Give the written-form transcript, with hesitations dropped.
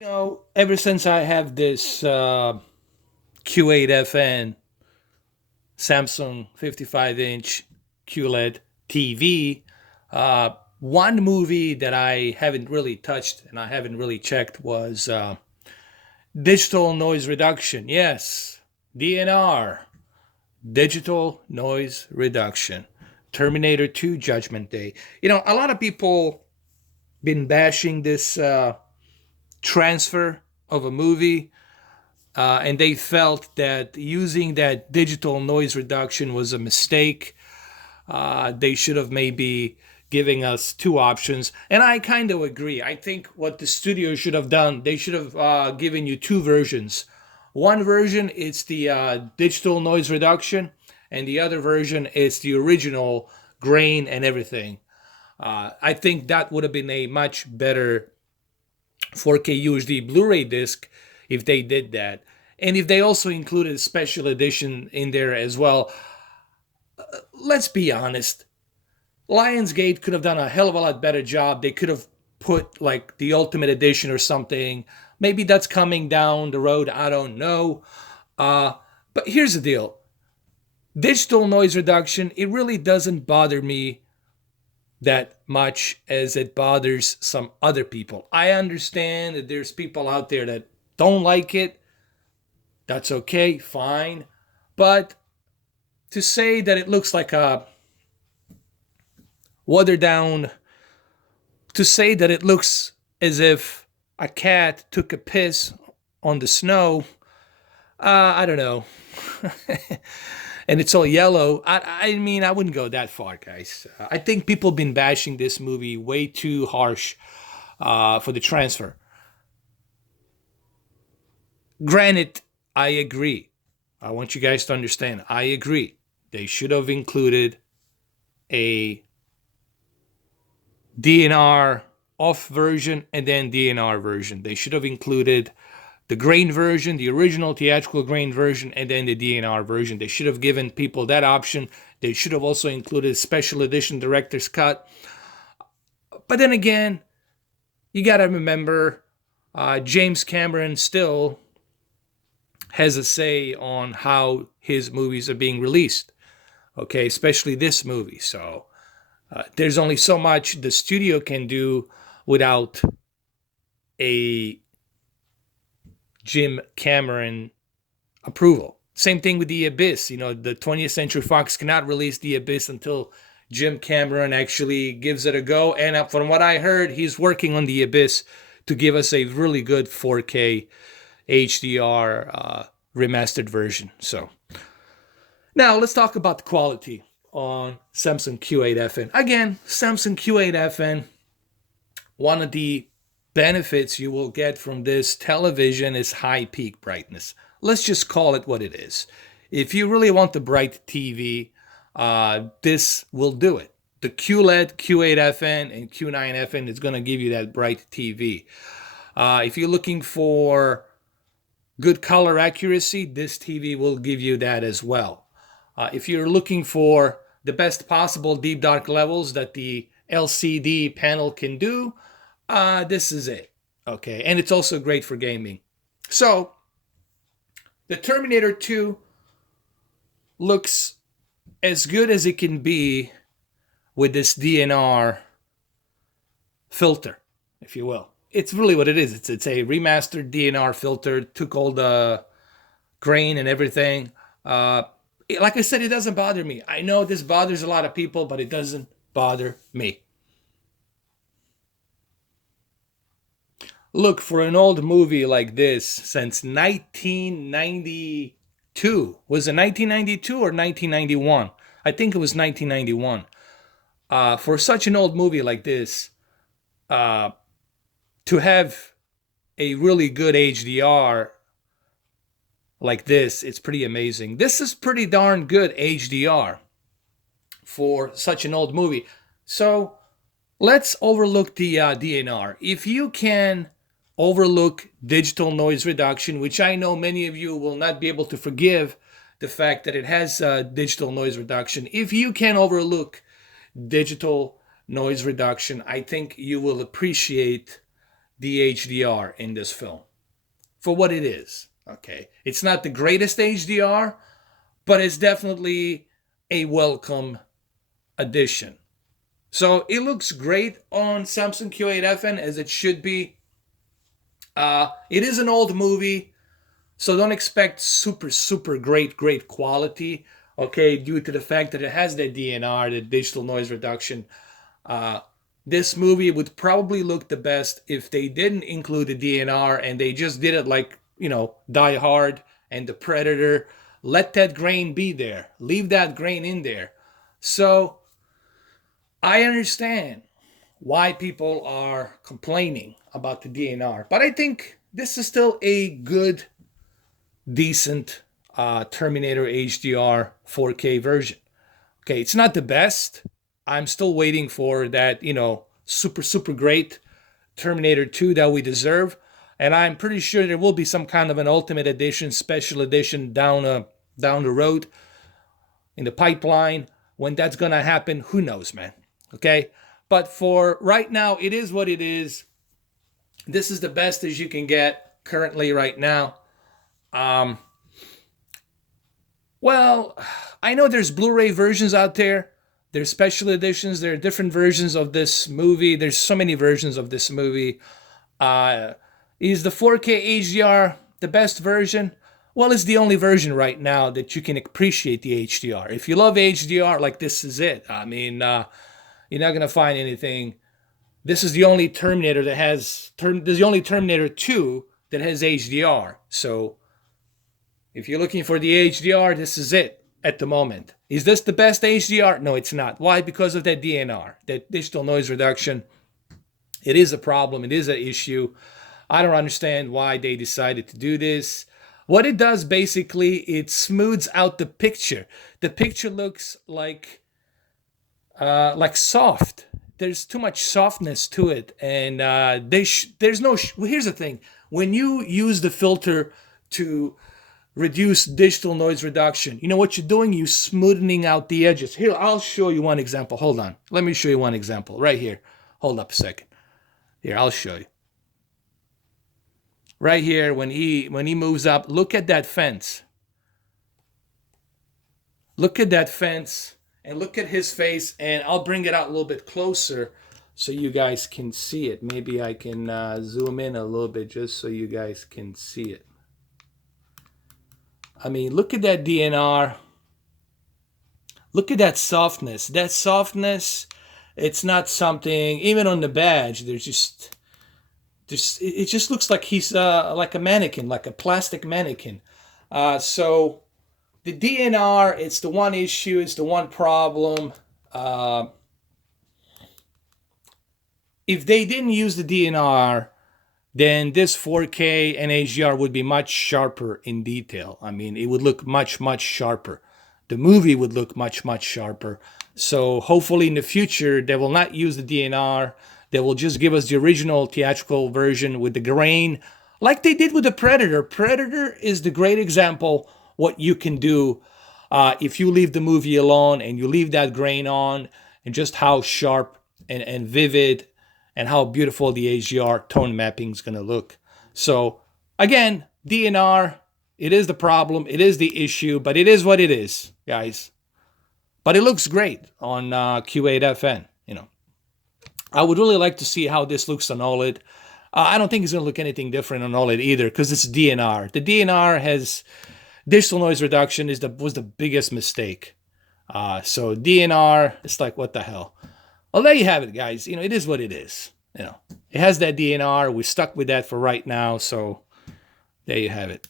Ever since I have this Q8FN Samsung 55-inch QLED TV, one movie that I haven't really touched and I haven't really checked was digital noise reduction. Yes, DNR, digital noise reduction. Terminator 2 Judgment Day. A lot of people been bashing this transfer of a movie, and they felt that using that digital noise reduction was a mistake. They should have maybe giving us two options, and I kind of agree. I think what the studio should have done, they should have given you two versions. One version is the digital noise reduction, and the other version is the original grain and everything. I think that would have been a much better 4K UHD Blu-ray disc if they did that. And if they also included a special edition in there as well. Let's be honest. Lionsgate could have done a hell of a lot better job. They could have put like the Ultimate Edition or something. Maybe that's coming down the road. I don't know. But here's the deal. Digital noise reduction, it really doesn't bother me that much as it bothers some other people. I understand that there's people out there that don't like it. That's okay, fine. But to say that it looks like a watered down, to say that it looks as if a cat took a piss on the snow, I don't know. And it's all yellow. I mean, I wouldn't go that far, guys. I think people have been bashing this movie way too harsh for the transfer. Granted, I agree. I want you guys to understand. I agree. They should have included a DNR off version and then DNR version. They should have included the grain version, the original theatrical grain version, and then the DNR version. They should have given people that option. They should have also included special edition director's cut. But then again, you got to remember, James Cameron still has a say on how his movies are being released. Okay, especially this movie. So there's only so much the studio can do without a Jim Cameron approval. Same thing with The Abyss. The 20th Century Fox cannot release The Abyss until Jim Cameron actually gives it a go. And from what I heard, he's working on The Abyss to give us a really good 4K HDR remastered version. So now let's talk about the quality on Samsung Q8FN. Again, Samsung Q8FN, one of the benefits you will get from this television is high peak brightness. Let's just call it what it is. If you really want the bright TV, this will do it. The Qled, Q8FN, and Q9FN is going to give you that bright TV. If you're looking for good color accuracy, this TV will give you that as well. If you're looking for the best possible deep dark levels that the LCD panel can do, this is it. Okay, and it's also great for gaming. So, the Terminator 2 looks as good as it can be with this DNR filter, if you will. It's really what it is. It's a remastered DNR filter, took all the grain and everything. Like I said, it doesn't bother me. I know this bothers a lot of people, but it doesn't bother me. Look, for an old movie like this, since 1992, was it 1992 or 1991? I think it was 1991. For such an old movie like this, to have a really good HDR like this, it's pretty amazing. This is pretty darn good HDR for such an old movie. So let's overlook the DNR. If you can overlook digital noise reduction, which I know many of you will not be able to forgive the fact that it has digital noise reduction. If you can overlook digital noise reduction, I think you will appreciate the HDR in this film for what it is. Okay, it's not the greatest HDR, but it's definitely a welcome addition. So it looks great on Samsung Q8FN as it should be. It is an old movie, so don't expect super great quality. Okay, due to the fact that it has that DNR, the digital noise reduction. This movie would probably look the best if they didn't include the DNR and they just did it like, you know, Die Hard and The Predator. Let that grain be there. Leave that grain in there. So I understand why people are complaining about the DNR, but I think this is still a good, decent Terminator HDR 4K version. Okay, it's not the best. I'm still waiting for that, you know, super great Terminator 2 that we deserve. And I'm pretty sure there will be some kind of an Ultimate Edition, special edition down the road in the pipeline. When that's going to happen, who knows, man. Okay? But for right now, it is what it is. This is the best as you can get currently right now. Well, I know there's Blu-ray versions out there. There's special editions. There are different versions of this movie. There's so many versions of this movie. Is the 4K HDR the best version? Well, it's the only version right now that you can appreciate the HDR. If you love HDR, like, this is it. I mean, you're not going to find anything. This is the only Terminator that has... This is the only Terminator 2 that has HDR. So if you're looking for the HDR, this is it at the moment. Is this the best HDR? No, it's not. Why? Because of that DNR, that digital noise reduction. It is a problem. It is an issue. I don't understand why they decided to do this. What it does, basically, it smooths out the picture. The picture looks like soft. There's too much softness to it, and there's no. Well, here's the thing: when you use the filter to reduce digital noise reduction, you know what you're doing? You're smoothing out the edges. Here, I'll show you one example. Hold on. Let me show you one example right here. Hold up a second. Here, I'll show you. Right here, when he moves up, look at that fence. Look at that fence, and look at his face, and I'll bring it out a little bit closer so you guys can see it. Maybe I can zoom in a little bit just so you guys can see it. I mean, look at that DNR. Look at that softness. That softness, it's not something, even on the badge, there's just it just looks like he's like a mannequin, like a plastic mannequin. So the DNR, it's the one issue, it's the one problem. If they didn't use the DNR, then this 4K and HDR would be much sharper in detail. I mean, it would look much sharper. The movie would look much sharper. So hopefully in the future, they will not use the DNR. They will just give us the original theatrical version with the grain, like they did with the Predator. Predator is the great example what you can do if you leave the movie alone and you leave that grain on, and just how sharp and vivid and how beautiful the HDR tone mapping is going to look. So again, DNR, it is the problem, it is the issue, but it is what it is, guys. But it looks great on Q8FN, you know. I would really like to see how this looks on OLED. I don't think it's going to look anything different on OLED either, because it's DNR. The DNR has digital noise reduction was the biggest mistake. So DNR, it's like, what the hell? Well, there you have it, guys. You know, it is what it is. You know, it has that DNR. We're stuck with that for right now. So there you have it.